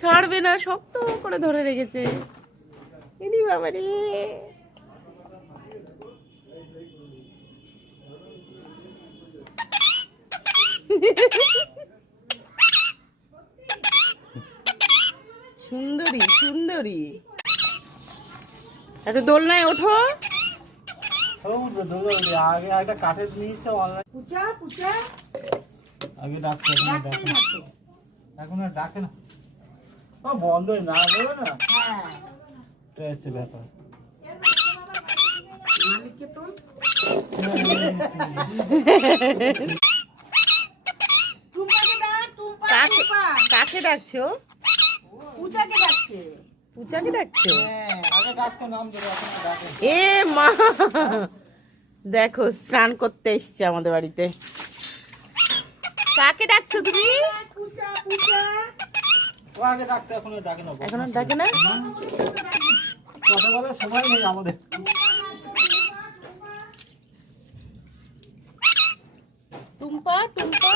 ছাড়বে না, শক্ত করে ধরে রেখেছে। এদি বাবা রে, সুন্দরী সুন্দরী। একটু দোলনায় ওঠো। আগে একটা কাঠের নিয়েছে অনলাইন। পুচা পুচা আগে ডাকতে ডাকতেই না তো। এখন আর ডাকে না, ও বন্ধই না বলে না। হ্যাঁ, এটা হচ্ছে ব্যাপার। মালিককে তোল। টুম্পাকে ডাক, টুম্পা টুম্পা। কাকে ডাকছো? পুচাকে ডাকছে। পূজাকে ডাকছো? হ্যাঁ, আগে ডাকতো নাম ধরে, এখন আর ডাকে না। এ মা, দেখো স্নান করতে এসছে আমাদের বাড়িতে। কাকে ডাকছো তুমি? পুচা পুচা। ও আগে ডাকতো, এখন আর ডাকে না। এখন আর ডাকে না? কথা বলার সময় নেই আমাদের। টুম্পা টুম্পা।